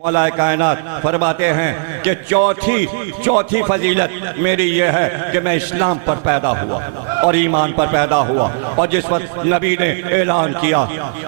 मौलाए कायनात फरमाते हैं कि चौथी फजीलत मेरी ये है कि मैं इस्लाम पर पैदा हुआ और ईमान पर पैदा हुआ, और जिस वक्त नबी ने ऐलान किया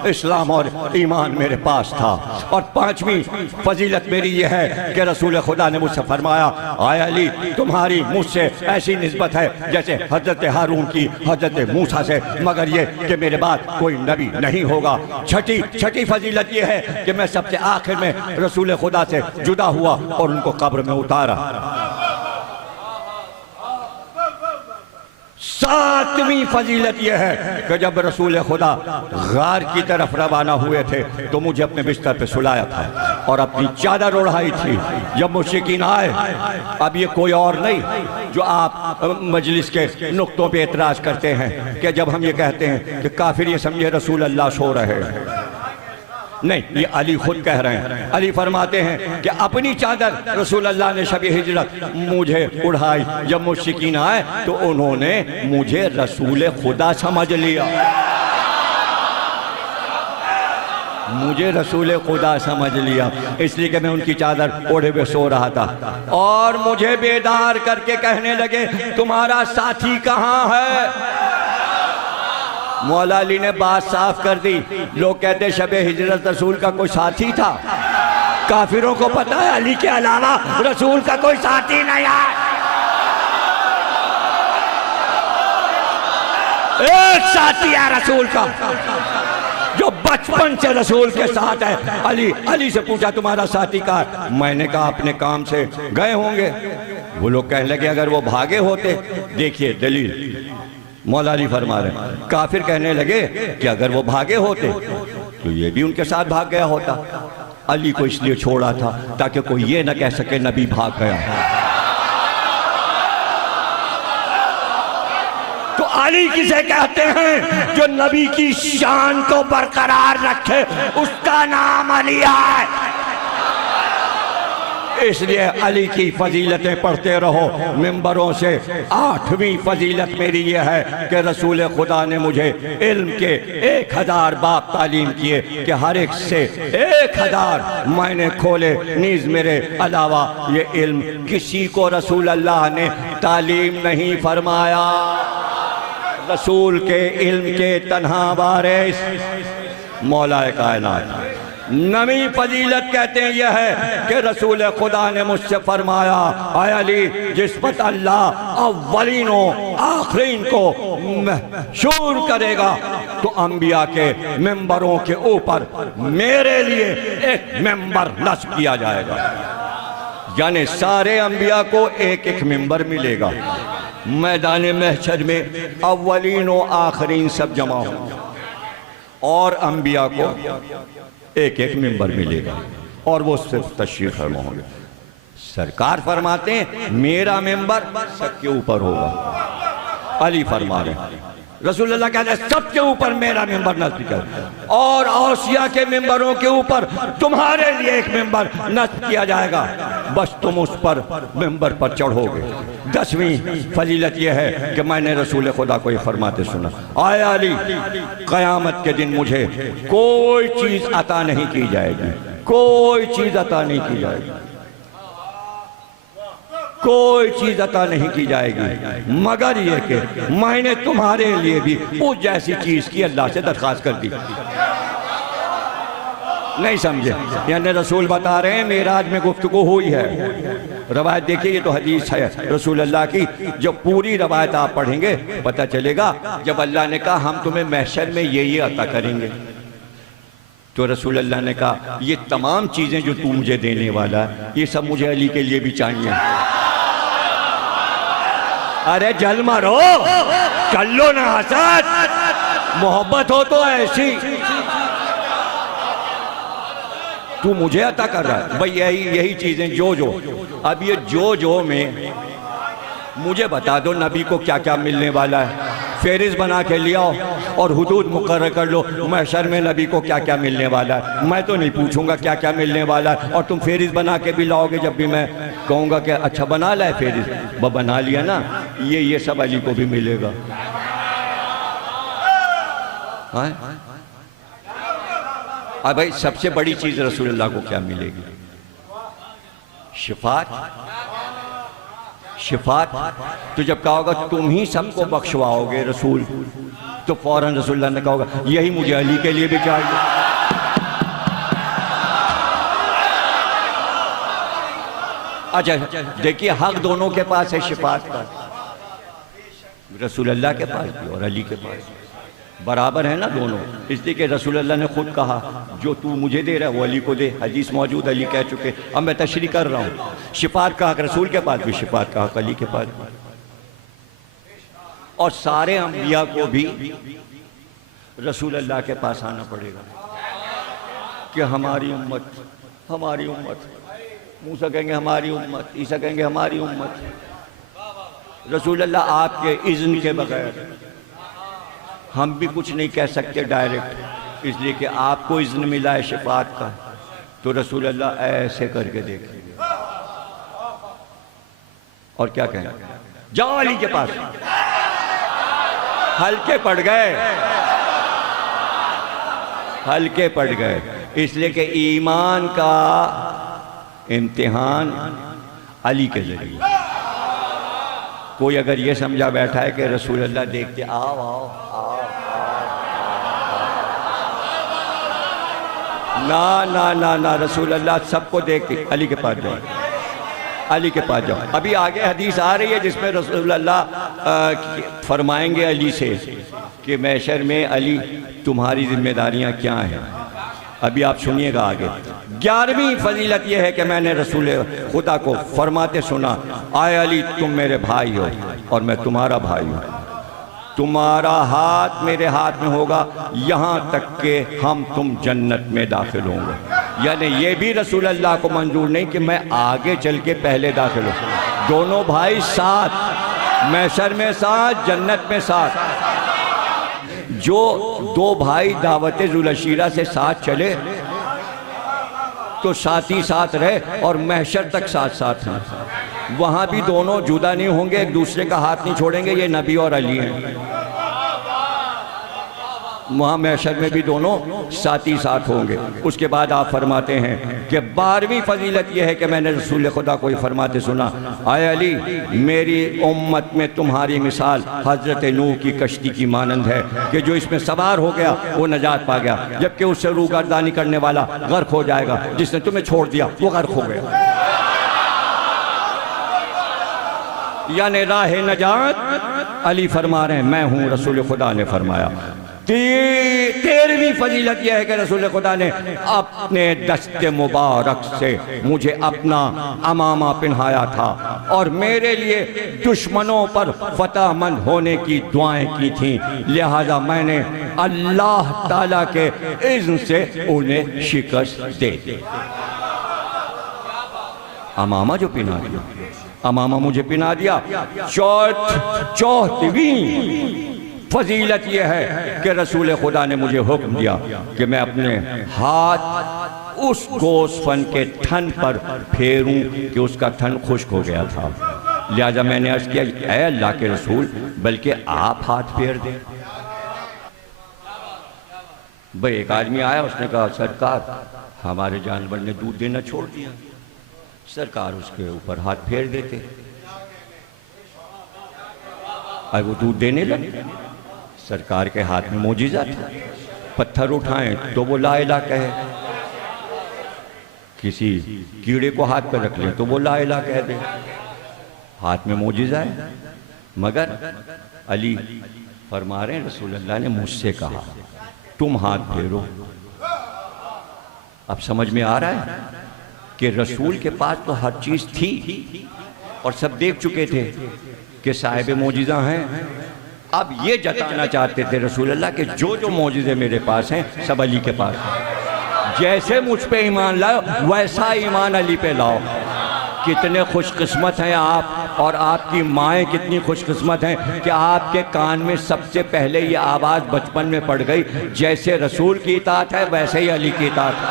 इस्लाम और ईमान मेरे पास था। और पांचवी फजीलत मेरी ये है कि रसूल खुदा ने मुझसे फरमाया, आय अली तुम्हारी मुझसे ऐसी निस्बत है जैसे हजरत हारून की हजरत मूसा से, मगर ये कि मेरे बाद कोई नबी नहीं होगा। छठी फजीलत ये है कि मैं सबसे आखिर में रसूल खुदा से जुदा हुआ और उनको कब्र में उतारा। सातवीं फजीलत यह है कि जब रसूल खुदा गार की तरफ रवाना हुए थे तो मुझे अपने बिस्तर पे सुलाया था और अपनी चादर ओढ़ाई थी। जब मुश्रिकीन आए, अब ये कोई और नहीं जो आप मजलिस के नुक्तों पे एतराज करते हैं कि जब हम ये कहते हैं कि काफिर ये समझे रसूल अल्लाह सो रहे हैं, नहीं, ये अली खुद कह रहे हैं। अली फरमाते हैं कि अपनी चादर रसूल अल्लाह ने शब हिजरत मुझे उड़ाई। जब मुश्रिकीन आए तो उन्होंने मुझे रसूल खुदा समझ लिया, मुझे रसूल खुदा समझ लिया, इसलिए कि मैं उनकी चादर ओढ़े हुए सो रहा था। और मुझे बेदार करके कहने लगे तुम्हारा साथी कहाँ है। मौला अली ने बात साफ कर दी। लोग कहते शबे हिजरत रसूल का कोई साथी था। काफिरों को पता है अली के अलावा रसूल का कोई साथी नहीं है। एक साथी है रसूल का जो बचपन से रसूल के साथ है। अली से पूछा तुम्हारा साथी कहाँ है? मैंने कहा अपने काम से गए होंगे। वो लोग कहने लगे अगर वो भागे होते, देखिए दलील मौला अली फरमा रहे। काफिर कहने लगे कि अगर वो भागे होते तो ये भी उनके साथ भाग गया होता। अली को इसलिए छोड़ा था ताकि कोई ये ना कह सके नबी भाग गया। तो अली किसे कहते हैं? जो नबी की शान को बरकरार रखे, उसका नाम अली है। इसलिए अली की फजीलतें पढ़ते रहो मिंबरों से। आठवीं फजीलत मेरी यह है कि रसूल खुदा ने मुझे इल्म के 1000 बाब तालीम किए कि हर एक से 1000 मैंने खोले, नीज मेरे अलावा ये इल्म किसी को रसूल अल्लाह ने तालीम नहीं फरमाया। रसूल के इल्म के तन्हा वारिस मौलाए कायनात। नवी फजीलत कहते हैं यह है कि रसूल खुदा ने मुझसे फरमाया, आय अली जिस वक्त अल्लाह अव्वलीनों आखरीन को मशहूर करेगा तो अंबिया के मेंबरों के ऊपर मेरे लिए एक मेंबर नस्ब किया जाएगा। यानी सारे अंबिया को एक एक मेंबर मिलेगा। मैदान महशर में अव्वलीनों आखरीन सब जमा होंगे और अंबिया को एक एक मेंबर मिलेगा और वो सिर्फ तशरीफ फरमा होंगे। सरकार फरमाते हैं मेरा मेंबर सबके ऊपर होगा। अली फरमा रहे रसूल अल्लाह कहते हैं सबके ऊपर मेरा मेंबर नस्ब कर, और औसिया के मेंबरों के ऊपर तुम्हारे लिए एक मेंबर नस्ब किया जाएगा, बस तुम उस पर मेंबर पर चढ़ोगे। 10वीं फजीलत यह है कि मैंने रसूल खुदा को ये फरमाते सुना, आया अली क़यामत के दिन मुझे कोई चीज अता नहीं की जाएगी, कोई चीज अता नहीं की जाएगी, कोई चीज अता नहीं की जाएगी मगर ये कि मैंने तुम्हारे लिए भी उस जैसी चीज की अल्लाह से दरख्वास्त कर दी। नहीं समझे? यानी रसूल बता रहे हैं मेराज में गुफ्तगू हुई है। रवायत देखिए, ये तो हदीस है रसूल अल्लाह की। जब पूरी रवायत आप पढ़ेंगे पता चलेगा जब अल्लाह ने कहा हम तुम्हें महशर में ये अता करेंगे तो रसूल अल्लाह ने कहा ये तमाम चीजें जो तू मुझे देने वाला है ये सब मुझे अली के लिए भी चाहिए। अरे जल मारो, कर लो ना हसद, मोहब्बत हो तो ऐसी। तू मुझे अता कर रहा है भाई, यही चीजें जो अब ये जो में मुझे बता दो नबी को क्या क्या मिलने वाला है। फेरिस बना के ले आओ और हुदूद मुकर्रर कर लो महशर में नबी को क्या क्या मिलने वाला है। मैं तो नहीं पूछूंगा क्या क्या मिलने वाला है, और तुम फेरिस बना के भी लाओगे जब भी मैं कहूँगा कि अच्छा बना लाए फेरिस, बना लिया ना, ये सब अली को भी मिलेगा। अब भाई सबसे बड़ी चीज़ रसूलुल्लाह को क्या मिलेगी? शिफात, शिफात। तो जब कहा होगा तुम ही सबको बख्शवाओगे रसूल, तो फौरन रसूलुल्लाह ने कहा होगा यही मुझे अली के लिए भी चाहिए। अच्छा देखिए, हक दोनों के पास है शिफात का, रसूलुल्लाह के पास भी और अली के पास भी बराबर है ना दोनों। इसलिए कि रसूलुल्लाह ने खुद कहा जो तू मुझे दे रहा है वो अली को दे, हदीस मौजूद, अली कह चुके। अब मैं तशरीह कर रहा हूँ, शिफात का हक रसूल के पास भी, शिफात का हक अली के पास भी। और सारे अंबिया को भी रसूलुल्लाह के पास आना पड़ेगा कि हमारी उम्मत, हमारी उम्मत। मूसा कहेंगे हमारी उम्मत, ईसा कहेंगे हमारी उम्मत। रसूलुल्लाह आपके इज़्न के बगैर हम भी कुछ नहीं कह सकते डायरेक्ट, इसलिए कि आपको इज़्न मिला है शिफात का, तो रसूलुल्लाह ऐसे करके देखेंगे और क्या कहें, जाओ अली के पास। हल्के पड़ गए, हल्के पड़ गए, इसलिए कि ईमान का इम्तिहान अली के जरिए। कोई अगर ये समझा बैठा है कि रसूलुल्लाह देखते आओ आओ आओ, ना ना ना ना, रसूलुल्लाह सबको देखते, अली के पास जाओ, अली के पास जाओ। अभी आगे हदीस आ रही है जिसमें रसूलुल्लाह फरमाएंगे अली से कि महशर में अली तुम्हारी जिम्मेदारियां क्या हैं। अभी आप सुनिएगा आगे। 11वीं फजीलत यह है कि मैंने रसूल खुदा को फरमाते सुना, आए अली तुम मेरे भाई हो और मैं तुम्हारा भाई हूँ, तुम्हारा हाथ मेरे हाथ में होगा यहाँ तक कि हम तुम जन्नत में दाखिल होंगे। यानी ये भी रसूलुल्लाह को मंजूर नहीं कि मैं आगे चल के पहले दाखिल हूँ। दोनों भाई साथ, महशर में साथ, जन्नत में साथ। जो दो भाई दावत जुलशीरा से साथ चले तो साथ ही साथ रहे और महशर तक साथ साथ हैं। वहाँ भी दोनों जुदा नहीं होंगे, एक दूसरे का हाथ नहीं छोड़ेंगे। ये नबी और अली हैं। वहाँ महशर में भी दोनों साथ ही साथ होंगे। उसके बाद आप फरमाते हैं कि 12वीं फजीलत यह है कि मैंने रसूल खुदा को फरमाते सुना, आए अली मेरी उम्मत में तुम्हारी मिसाल हज़रत नूह की कश्ती की मानंद है कि जो इसमें सवार हो गया वो नजात पा गया, जबकि उससे रूगर्दानी करने वाला गर्क हो जाएगा। जिसने तुम्हें छोड़ दिया वो गर्क हो गया। यानी राह नजात अली फरमा रहे हैं, मैं हूँ, रसूल खुदा ने फरमाया। 13वीं फजीलत यह है कि रसूल खुदा ने अपने दस्ते मुबारक से मुझे अपना अमामा पहनाया था और मेरे लिए दुश्मनों पर फतहमंद होने की दुआएं की थीं, लिहाजा मैंने अल्लाह ताला के इज़्न से उन्हें शिकस्त दे दी। अमामा जो पहना दिया, अमामा मुझे पहना दिया। 4वीं फजीलत यह है कि रसूल खुदा ने मुझे हुक्म दिया कि मैं अपने हाथ उस गोस्फन के थन पर फेरूं कि उसका थन खुश्क हो गया था। लिहाजा मैंने अर्ज़ किया, ऐ अल्लाह के रसूल, बल्कि आप हाथ फेर दें। भाई एक आदमी आया, उसने कहा सरकार हमारे जानवर ने दूध देना छोड़ दिया। सरकार उसके ऊपर हाथ फेर देते, अब वो दूध देने लगे। सरकार के हाथ में मोजिज़ा था, पत्थर उठाएं तो वो ला इलाहा कहे, किसी कीड़े को हाथ पर रख लें तो वो ला इलाहा कह दे। हाथ में मोजिज़ा है। मगर अली फरमा रहे हैं रसूलुल्लाह ने मुझसे कहा तुम हाथ फेरो। अब समझ में आ रहा है कि रसूल के पास तो हर चीज़ थी और सब देख चुके थे कि साहिब मोजिज़ा हैं। अब ये जताना चाहते थे रसूलुल्लाह के जो जो मोजिज़े मेरे पास हैं सब अली के पास हैं। जैसे मुझ पे ईमान लाओ वैसा ईमान अली पे लाओ। कितने खुशकिस्मत हैं आप और आपकी माएँ कितनी खुशकिस्मत हैं कि आपके कान में सबसे पहले ये आवाज़ बचपन में पड़ गई, जैसे रसूल की इताअत है वैसे ही अली की इताअत है।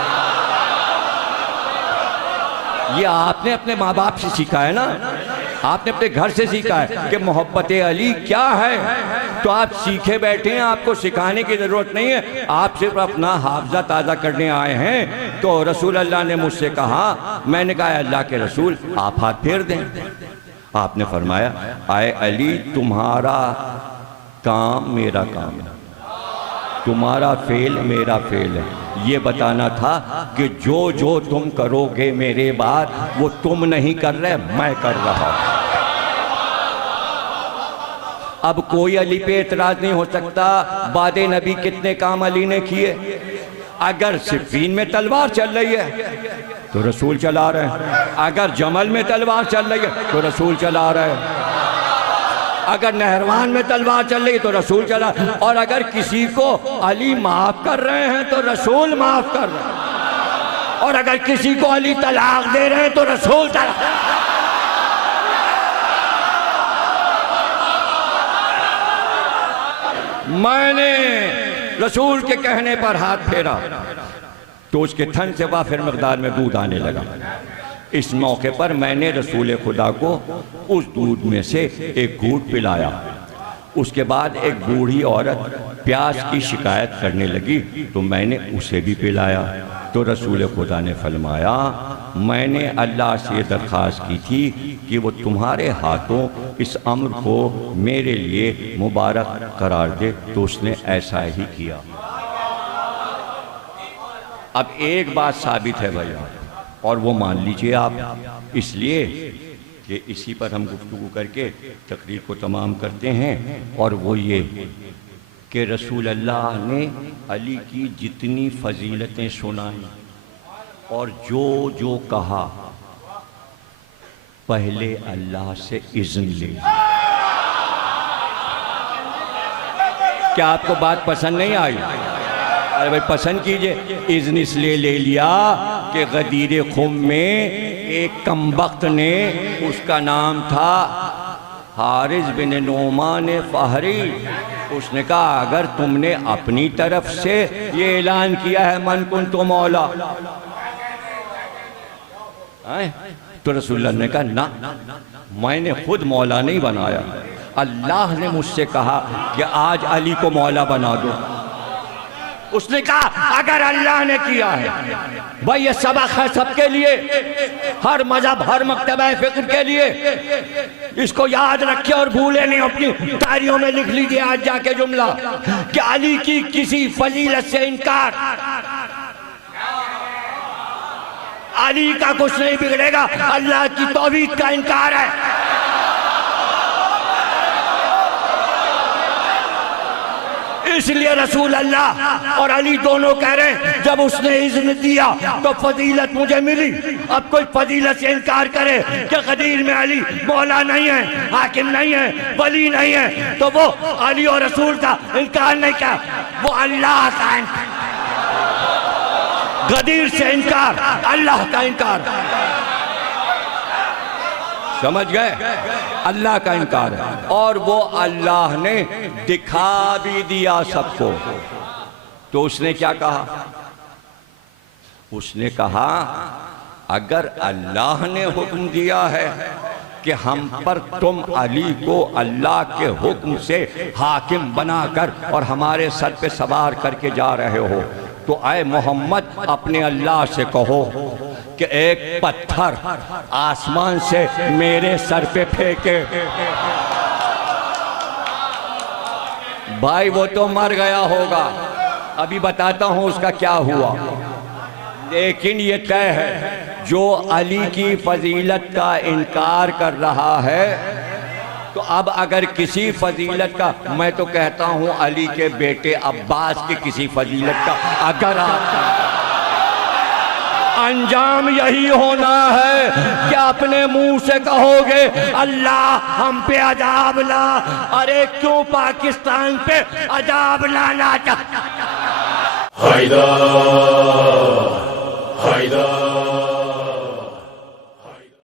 ये आपने अपने माँ बाप से सीखा है ना, आपने अपने घर से सीखा है कि मोहब्बत अली क्या है, तो आप सीखे बैठे हैं, आपको सिखाने की ज़रूरत नहीं है, आप सिर्फ अपना हाफजा ताज़ा करने आए हैं। तो रसूल अल्लाह ने मुझसे कहा, मैंने कहा अल्लाह के रसूल आप हाथ फेर दें। आपने फरमाया आए अली तुम्हारा काम मेरा काम है, तुम्हारा फेल मेरा फेल है। ये बताना था कि जो जो तुम करोगे मेरे बाद वो तुम नहीं कर रहे, मैं कर रहा हूं। अब कोई अली पे एतराज नहीं हो सकता। बादे नबी कितने काम अली ने किए। अगर सिफ़ीन में तलवार चल रही है तो रसूल चला रहे हैं, अगर जमल में तलवार चल रही है तो रसूल चला रहे हैं, अगर नहरवान में तलवार चल रही तो रसूल चला, और अगर किसी को अली माफ कर रहे हैं तो रसूल माफ कर रहे हैं, और अगर किसी को अली तलाक दे रहे हैं तो रसूल तलाक। मैंने रसूल के कहने पर हाथ फेरा तो उसके थन से वाफिर मकदार में दूध आने लगा। इस मौके पर मैंने रसूल खुदा को उस दूध में से एक घूंट पिलाया। उसके बाद एक बूढ़ी औरत प्यास की शिकायत करने लगी तो मैंने उसे भी पिलाया। तो रसूल खुदा ने फरमाया मैंने अल्लाह से दरख्वास्त की थी कि वो तुम्हारे हाथों इस अम्र को मेरे लिए मुबारक करार दे, तो उसने ऐसा ही किया। अब एक बात साबित है भैया, और वो मान लीजिए आप, इसलिए कि इसी पर हम गुफ्तगू करके तकरीर को तमाम करते हैं, और वो ये कि रसूल अल्लाह ने अली की जितनी फजीलतें सुनाई और जो जो कहा पहले अल्लाह से इज़्न ले। क्या आपको बात पसंद नहीं आई? अरे भाई पसंद कीजिए। इज़्न इसलिए ले लिया कि गदीर खुम में एक कमबख्त ने, उसका नाम था हारिस बिन नोमान फ़हरी, उसने कहा अगर तुमने अपनी तरफ से ये ऐलान किया है मन कुन तो मौला, तो रसूलुल्लाह ने कहा ना, मैंने खुद मौला नहीं बनाया, अल्लाह ने मुझसे कहा कि आज अली को मौला बना दो। उसने कहा अगर अल्लाह ने किया है, भाई ये सबक है सबके लिए, हर मजहब हर मकतबा फिक्र के लिए, इसको याद रखिए और भूले नहीं, अपनी डायरियों में लिख लीजिए आज जाके जुमला कि अली की किसी फजीलत से इनकार, अली का कुछ नहीं बिगड़ेगा, अल्लाह की तौहीद का इनकार है। इसलिए रसूल अल्लाह और अली दोनों कह रहे हैं जब उसने इज़्न दिया तो फजीलत मुझे मिली। अब कोई फजीलत से इनकार करे कि गदीर में अली मौला नहीं है, हाकिम नहीं है, वली नहीं है, तो वो अली और रसूल का इनकार नहीं किया, वो अल्लाह का इनकार, गदीर से इनकार अल्लाह का इनकार। समझ गए? अल्लाह का इनकार है, और वो अल्लाह ने दिखा भी दिया सबको। तो उसने क्या कहा? उसने कहा अगर अल्लाह ने हुक्म दिया है कि हम पर तुम अली को अल्लाह के हुक्म से हाकिम बनाकर और हमारे सर पे सवार करके जा रहे हो, तो आए मोहम्मद अपने अल्लाह से कहो कि एक पत्थर आसमान से मेरे सर पे फेंके। भाई वो तो मर गया होगा, अभी बताता हूं उसका क्या हुआ, लेकिन ये तय है जो अली की फजीलत का इनकार कर रहा है, तो अब अगर किसी फजीलत का, मैं तो कहता हूं अली के बेटे अब्बास की किसी फजीलत का अगर अंजाम यही होना है कि अपने मुंह से कहोगे अल्लाह हम पे अजाब ला, अरे क्यों पाकिस्तान पे अजाब लाना चाहता? हैदर हैदर